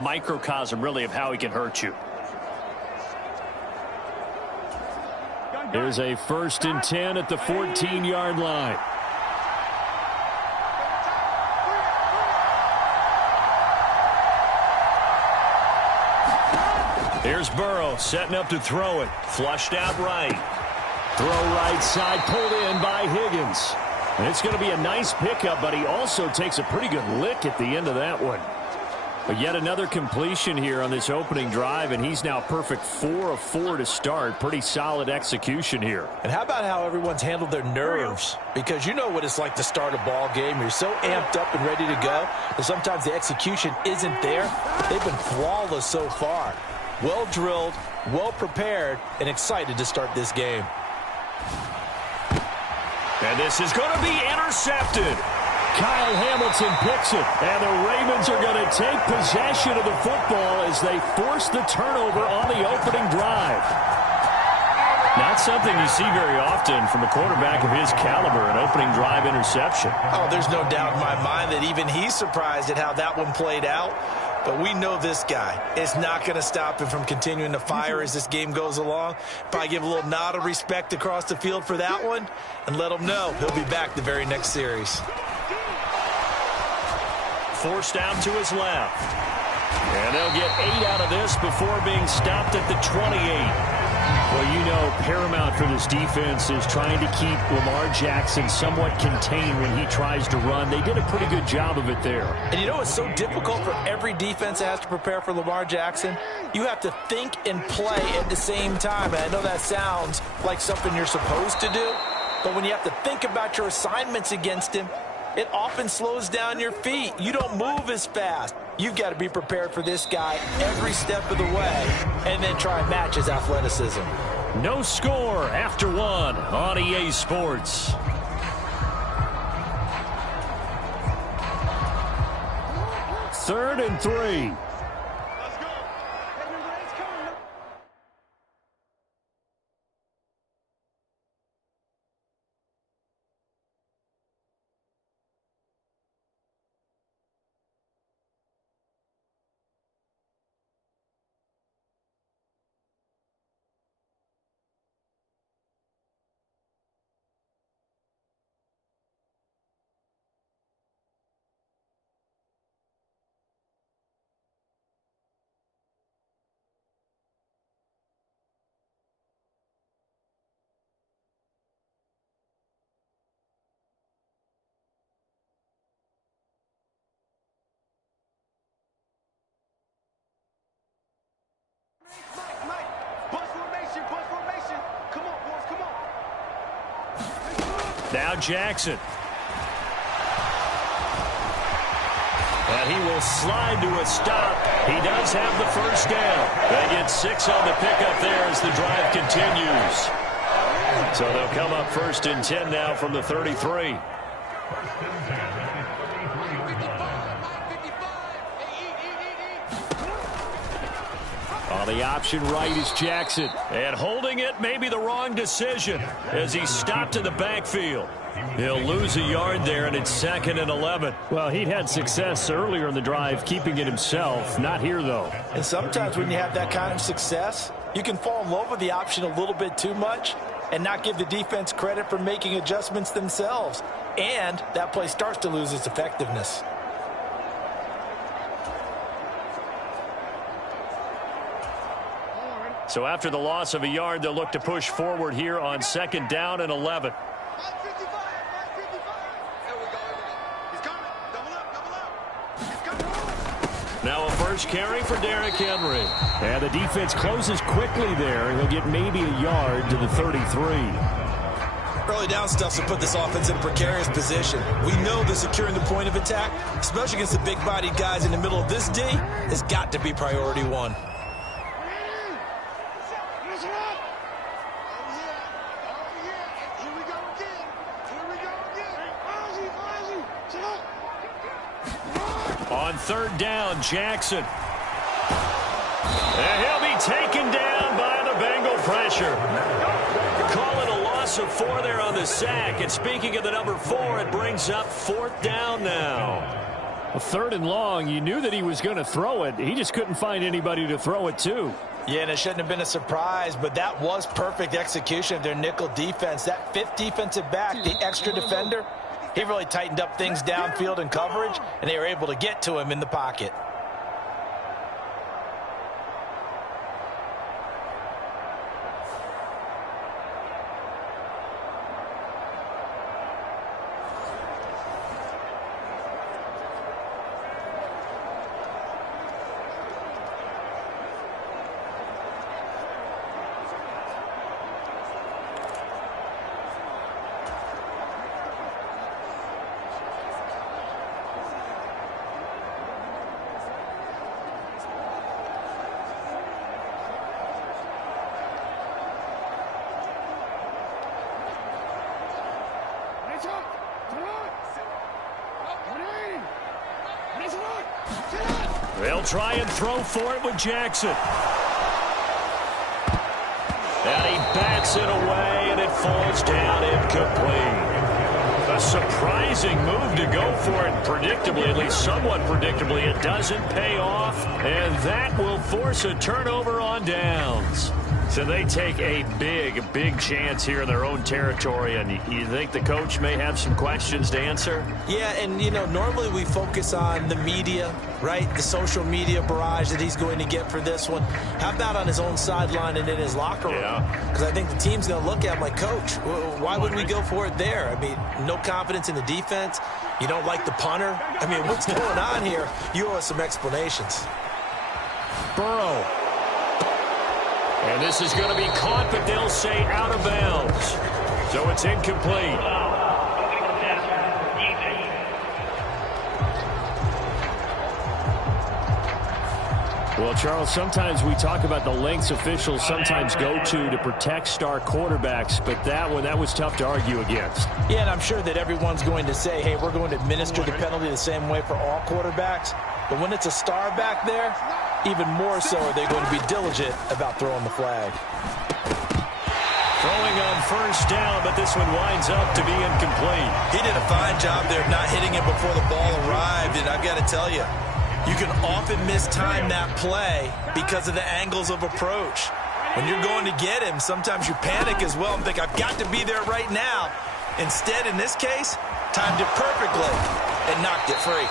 Microcosm, really, of how he can hurt you. Here's a 1st and 10 at the 14-yard line. Here's Burrow setting up to throw it. Flushed out right. Throw right side, pulled in by Higgins. And it's going to be a nice pickup, but he also takes a pretty good lick at the end of that one. But yet another completion here on this opening drive, and he's now perfect 4 of 4 to start. Pretty solid execution here. And how about how everyone's handled their nerves? Because you know what it's like to start a ball game. You're so amped up and ready to go, but sometimes the execution isn't there. They've been flawless so far. Well drilled, well prepared, and excited to start this game. And this is going to be intercepted. Kyle Hamilton picks it, and the Ravens are going to take possession of the football as they force the turnover on the opening drive. Not something you see very often from a quarterback of his caliber, an opening drive interception. Oh, there's no doubt in my mind that even he's surprised at how that one played out. But we know this guy is not going to stop him from continuing to fire as this game goes along. Probably give a little nod of respect across the field for that one and let him know he'll be back the very next series. Forced out to his left. And they'll get 8 out of this before being stopped at the 28. Well, you know, paramount for this defense is trying to keep Lamar Jackson somewhat contained when he tries to run. They did a pretty good job of it there. And you know it's so difficult for every defense that has to prepare for Lamar Jackson? You have to think and play at the same time. And I know that sounds like something you're supposed to do, but when you have to think about your assignments against him, it often slows down your feet. You don't move as fast. You've got to be prepared for this guy every step of the way and then try and match his athleticism. No score after 1 on EA Sports. Third and 3. Now Jackson. And he will slide to a stop. He does have the first down. They get 6 on the pickup there as the drive continues. So they'll come up 1st and 10 now from the 33. On the option right is Jackson. And holding it may be the wrong decision as he stopped in the backfield. He'll lose a yard there, and it's 2nd and 11. Well, he'd had success earlier in the drive keeping it himself. Not here, though. And sometimes when you have that kind of success, you can fall in love with the option a little bit too much and not give the defense credit for making adjustments themselves. And that play starts to lose its effectiveness. So after the loss of a yard, they'll look to push forward here on 2nd down and 11. Now a first carry for Derrick Henry. And the defense closes quickly there. He'll get maybe a yard to the 33. Early down stuff will put this offense in a precarious position. We know that securing the point of attack, especially against the big-bodied guys in the middle of this D, has got to be priority 1. On 3rd down, Jackson. And he'll be taken down by the Bengal pressure. Call it a loss of 4 there on the sack. And speaking of the number 4, it brings up 4th down now. A 3rd and long, you knew that he was going to throw it. He just couldn't find anybody to throw it to. Yeah, and it shouldn't have been a surprise, but that was perfect execution of their nickel defense. That 5th defensive back, the extra defender, he really tightened up things downfield in coverage, and they were able to get to him in the pocket. They'll try and throw for it with Jackson. And he bats it away, and it falls down incomplete. A surprising move to go for it. Predictably, at least somewhat predictably, it doesn't pay off. And that will force a turnover on downs. So they take a big chance here in their own territory. And you think the coach may have some questions to answer? Yeah, and, you know, normally we focus on the media, right? The social media barrage that he's going to get for this one. How about on his own sideline and in his locker room? Because I think the team's going to look at him like, Coach, why would we go for it there? I mean, no confidence in the defense. You don't like the punter. I mean, what's going on here? You owe us some explanations. Burrow. And this is going to be caught, but they'll say out of bounds. So it's incomplete. Well, Charles, sometimes we talk about the lengths officials sometimes go to protect star quarterbacks, but that was tough to argue against. Yeah, and I'm sure that everyone's going to say, hey, we're going to administer the penalty the same way for all quarterbacks. But when it's a star back there, even more so are they going to be diligent about throwing the flag. Throwing on first down, but this one winds up to be incomplete. He did a fine job there of not hitting it before the ball arrived, and I've got to tell you, you can often mistime that play because of the angles of approach. When you're going to get him, sometimes you panic as well and think, I've got to be there right now. Instead, in this case, timed it perfectly and knocked it free.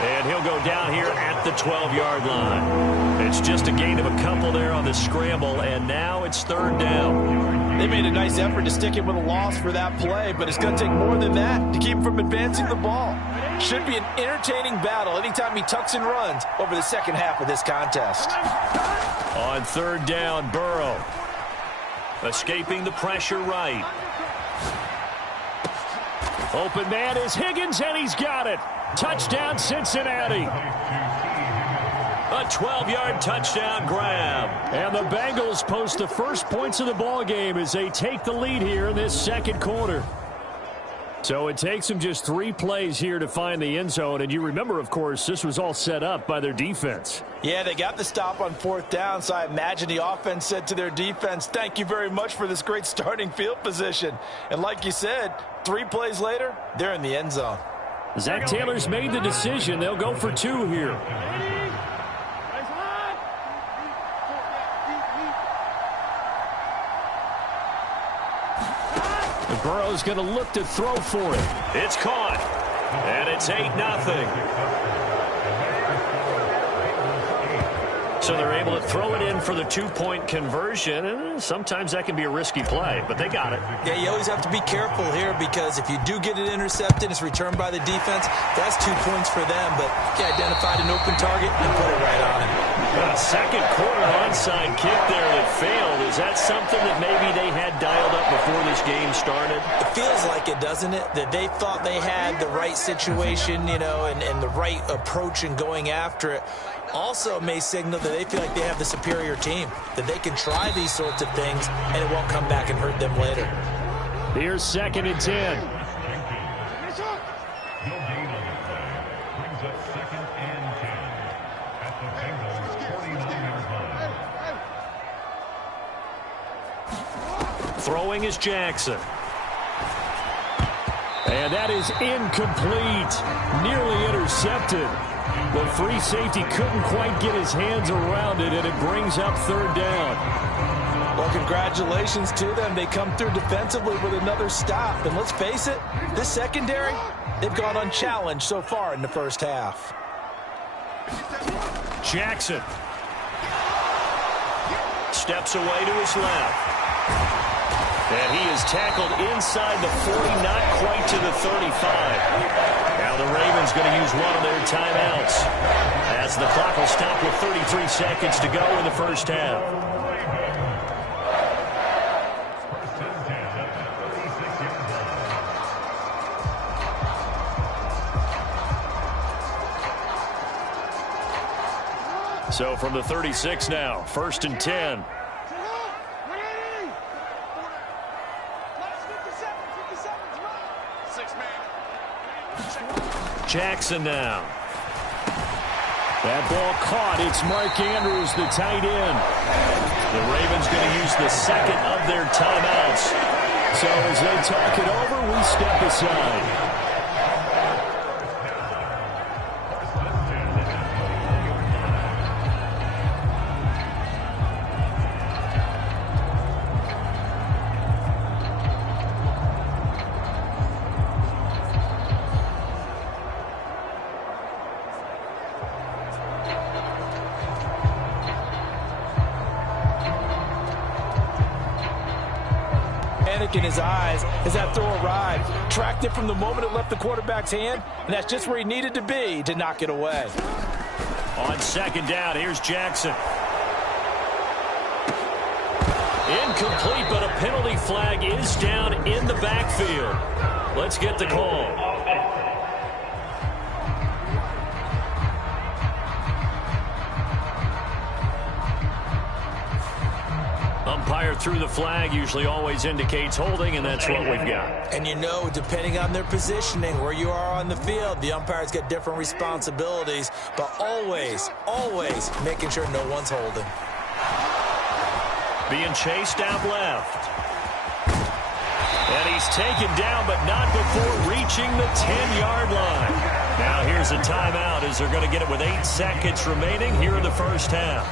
And he'll go down here at the 12-yard line. It's just a gain of a couple there on the scramble, and now it's 3rd down. They made a nice effort to stick him with a loss for that play, but it's going to take more than that to keep him from advancing the ball. Should be an entertaining battle anytime he tucks and runs over the second half of this contest. On 3rd down, Burrow. Escaping the pressure right. Open man is Higgins, and he's got it. Touchdown, Cincinnati. A 12-yard touchdown grab. And the Bengals post the first points of the ball game as they take the lead here in this second quarter. So it takes them just 3 plays here to find the end zone. And you remember, of course, this was all set up by their defense. Yeah, they got the stop on 4th down, so I imagine the offense said to their defense, thank you very much for this great starting field position. And like you said, 3 plays later, they're in the end zone. Zach Taylor's made the decision. They'll go for 2 here. And Burrow's going to look to throw for it. It's caught. And it's 8-0. So they're able to throw it in for the 2-point conversion, and sometimes that can be a risky play, but they got it. Yeah, you always have to be careful here because if you do get it intercepted, it's returned by the defense, that's 2 points for them, but he identified an open target and put it right on him. A second quarter onside kick there that failed. Is that something that maybe they had dialed up before this game started? It feels like it, doesn't it? That they thought they had the right situation, you know, and the right approach in going after it. Also may signal that they feel like they have the superior team, that they can try these sorts of things and it won't come back and hurt them later. Here's 2nd and 10. Throwing is Jackson. And that is incomplete. Nearly intercepted. The free safety couldn't quite get his hands around it, and it brings up third down. Well, congratulations to them. They come through defensively with another stop. And let's face it, this secondary, they've gone unchallenged so far in the first half. Jackson steps away to his left. And he is tackled inside the 40, not quite to the 35. Now the Ravens going to use one of their timeouts, as the clock will stop with 33 seconds to go in the first half. So from the 36 now, 1st and 10. Jackson now. That ball caught. It's Mark Andrews, the tight end. The Ravens going to use the second of their timeouts. So as they talk it over, we step aside. In his eyes as that throw arrived. Tracked it from the moment it left the quarterback's hand, and that's just where he needed to be to knock it away. On second down, here's Jackson. Incomplete, but a penalty flag is down in the backfield. Let's get the call. Umpire through the flag usually always indicates holding, and that's what we've got. And you know, depending on their positioning, where you are on the field, the umpires get different responsibilities, but always, always making sure no one's holding. Being chased out left. And he's taken down, but not before reaching the 10-yard line. Now here's a timeout as they're going to get it with 8 seconds remaining here in the first half.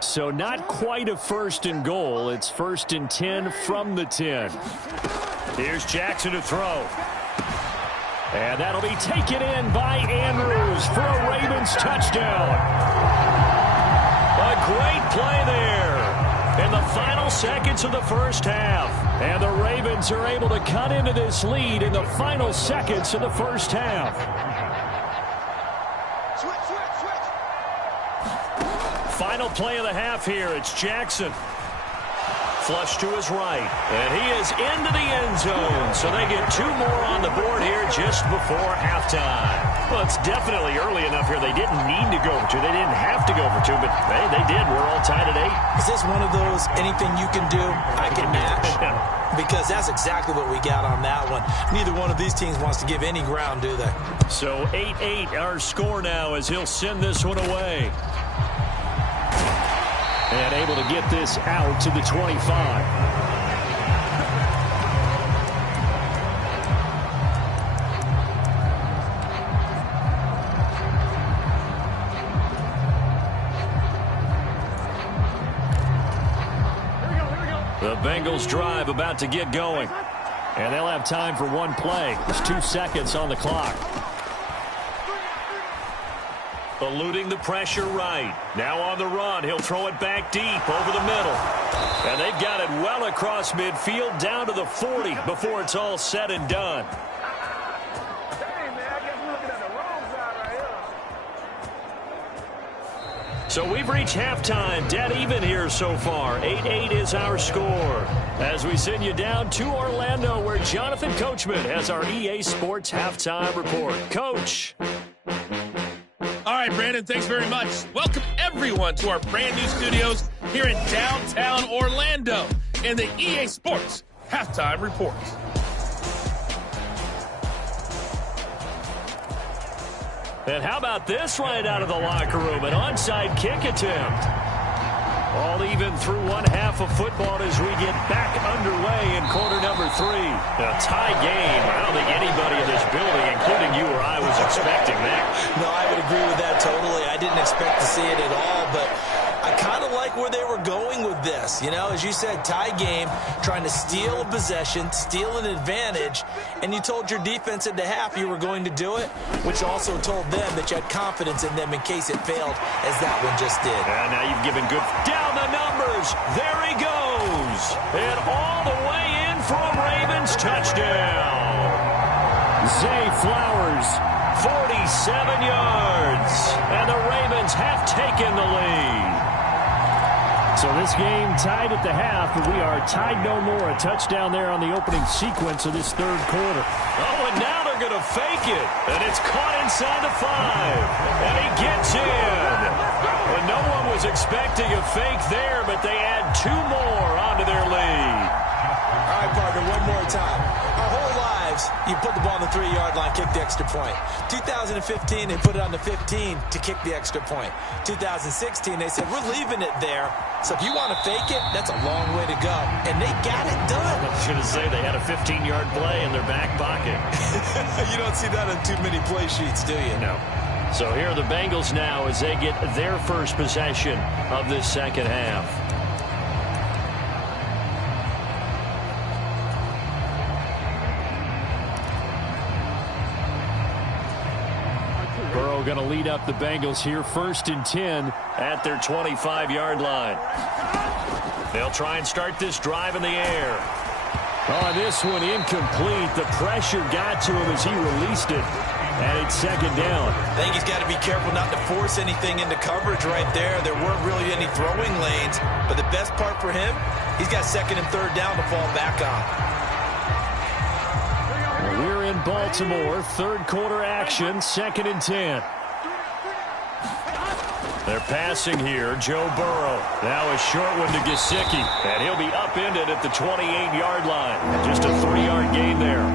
So not quite a 1st and goal. It's 1st and 10 from the 10. Here's Jackson to throw. And that'll be taken in by Andrews for a Ravens touchdown. A great play there in the final seconds of the first half. And the Ravens are able to cut into this lead in the final seconds of the first half. Final play of the half here. It's Jackson. Flush to his right. And he is into the end zone. So they get 2 more on the board here just before halftime. Well, it's definitely early enough here. They didn't need to go for 2. They didn't have to go for 2, but hey, they did. We're all tied at 8. Is this one of those anything you can do, I can match? Because that's exactly what we got on that one. Neither one of these teams wants to give any ground, do they? So 8-8 our score now as he'll send this one away. And able to get this out to the 25. The Bengals drive about to get going. And they'll have time for one play. There's 2 seconds on the clock. Eluding the pressure right. Now on the run. He'll throw it back deep over the middle. And they've got it well across midfield down to the 40 before it's all said and done. So we've reached halftime, dead even here so far. 8-8 is our score. As we send you down to Orlando, where Jonathan Coachman has our EA Sports halftime report. Coach. All right, Brandon, thanks very much. Welcome, everyone, to our brand new studios here in downtown Orlando. in the EA Sports Halftime Report. And how about this right out of the locker room? An onside kick attempt. All even through one half of football as we get back underway in quarter number 3. A tie game. I don't think anybody in this building, including you or I, was expecting that. No, I would agree with that totally. I didn't expect to see it at all, but I kind of like where they were going with this. You know, as you said, tie game, trying to steal a possession, steal an advantage, and you told your defense at the half you were going to do it, which also told them that you had confidence in them in case it failed, as that one just did. And now you've given good down the numbers. There he goes. And all the way in for a Ravens touchdown. Zay Flowers, 47 yards. And the Ravens have taken the lead. So this game tied at the half, but we are tied no more. A touchdown there on the opening sequence of this third quarter. Oh, and now they're going to fake it. And it's caught inside the 5. And he gets in. And no one was expecting a fake there, but they add 2 more onto their lead. All right, partner, one more time. Our whole lives, you put the ball on the 3-yard line, kick the extra point. 2015, they put it on the 15 to kick the extra point. 2016, they said, we're leaving it there. So if you want to fake it, that's a long way to go. And they got it done. I was going to say they had a 15-yard play in their back pocket. You don't see that on too many play sheets, do you? No. So here are the Bengals now as they get their first possession of this second half. Burrow going to lead up the Bengals here, 1st and 10 at their 25-yard line. They'll try and start this drive in the air. Oh, this one incomplete. The pressure got to him as he released it. And it's second down. I think he's got to be careful not to force anything into coverage right there. There weren't really any throwing lanes. But the best part for him, he's got 2nd and 3rd down to fall back on. We're in Baltimore. 3rd quarter action. 2nd and 10. They're passing here. Joe Burrow. Now a short one to Gesicki. And he'll be upended at the 28-yard line. Just a 3-yard gain there.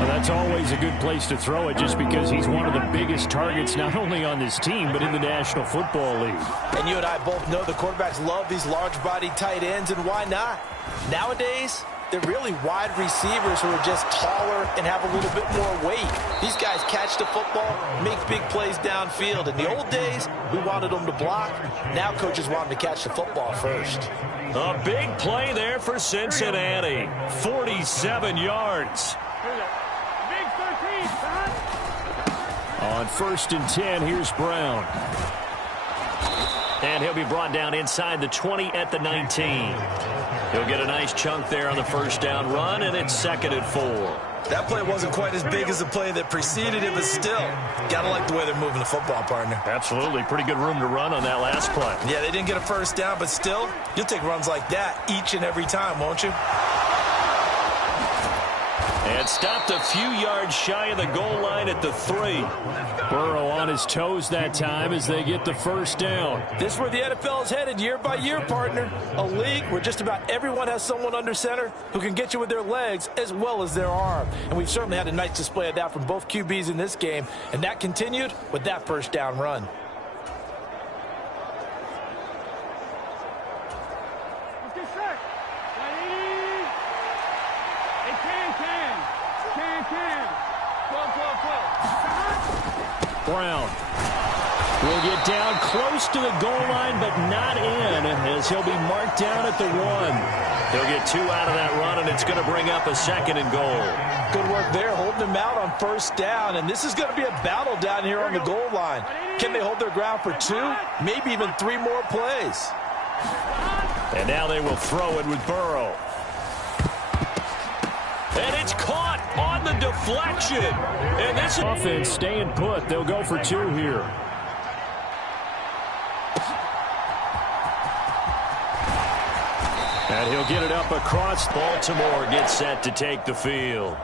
Well, that's always a good place to throw it just because he's one of the biggest targets not only on this team but in the National Football League. And you and I both know the quarterbacks love these large-bodied tight ends, and why not? Nowadays, they're really wide receivers who are just taller and have a little bit more weight. These guys catch the football, make big plays downfield. In the old days, we wanted them to block. Now coaches want them to catch the football first. A big play there for Cincinnati. 47 yards. On 1st and 10, here's Brown. And he'll be brought down inside the 20 at the 19. He'll get a nice chunk there on the 1st down run, and it's 2nd and 4. That play wasn't quite as big as the play that preceded it, but still, got to like the way they're moving the football, partner. Absolutely. Pretty good room to run on that last play. Yeah, they didn't get a 1st down, but still, you'll take runs like that each and every time, won't you? And stopped a few yards shy of the goal line at the 3. Burrow on his toes that time as they get the 1st down. This is where the NFL is headed year by year, partner. A league where just about everyone has someone under center who can get you with their legs as well as their arm. And we've certainly had a nice display of that from both QBs in this game. And that continued with that 1st down run. Brown will get down close to the goal line, but not in, as he'll be marked down at the 1. He'll get 2 out of that run, and it's going to bring up a 2nd and goal. Good work there, holding him out on 1st down, and this is going to be a battle down here on the goal line. Can they hold their ground for 2, maybe even 3 more plays? And now they will throw it with Burrow. And it's caught on the deflection. And this offense staying put. They'll go for 2 here. And he'll get it up across. Baltimore gets set to take the field.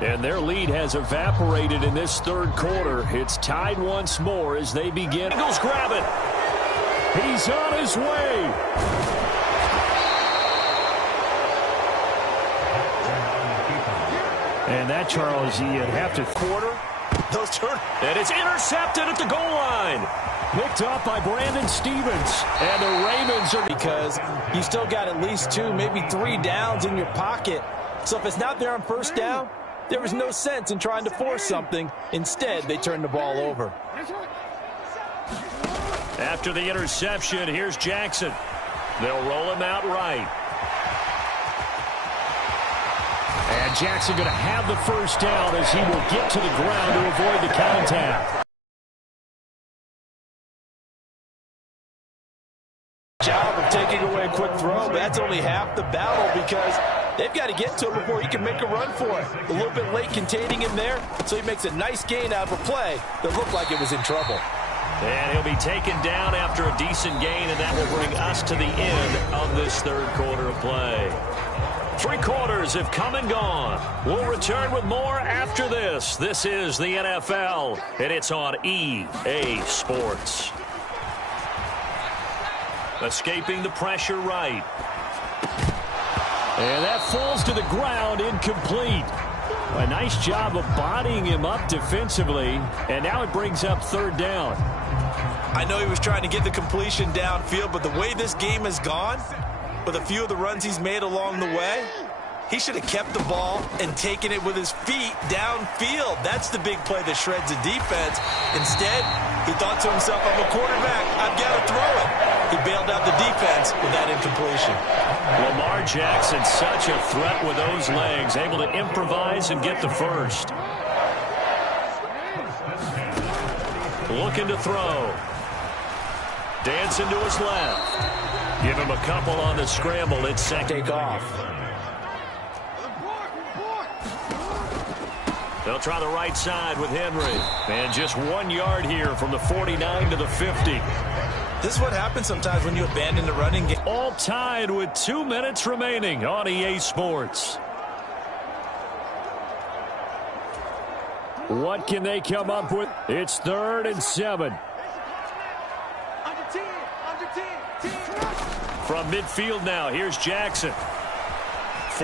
And their lead has evaporated in this 3rd quarter. It's tied once more as they begin. Eagles grab it. He's on his way. And that, Charles, you'd have to quarter. Those turn. And it's intercepted at the goal line. Picked up by Brandon Stevens. And the Ravens are... Because you still got at least 2, maybe 3 downs in your pocket. So if it's not there on first down, there was no sense in trying to force something. Instead, they turned the ball over. After the interception, here's Jackson. They'll roll him out right. And Jackson going to have the first down as he will get to the ground to avoid the contact. Job of taking away a quick throw, but that's only half the battle because they've got to get to him before he can make a run for it. A little bit late containing him there, so he makes a nice gain out of a play that looked like it was in trouble. And he'll be taken down after a decent gain, and that will bring us to the end of this third quarter of play. 3 quarters have come and gone. We'll return with more after this. This is the NFL, and it's on EA Sports. Escaping the pressure right. And that falls to the ground, incomplete. A nice job of bodying him up defensively, and now it brings up third down. I know he was trying to get the completion downfield, but the way this game has gone, with a few of the runs he's made along the way, he should have kept the ball and taken it with his feet downfield. That's the big play that shreds the defense. Instead, he thought to himself, I'm a quarterback, I've got to throw it. He bailed out the defense with that incompletion. Lamar Jackson, such a threat with those legs, able to improvise and get the first. Looking to throw. Dancing to his left. Give him a couple on the scramble. It's second. Take off. They'll try the right side with Henry. And just 1 yard here from the 49 to the 50. This is what happens sometimes when you abandon the running game. All tied with 2 minutes remaining on EA Sports. What can they come up with? It's 3rd and 7. From midfield now, here's Jackson.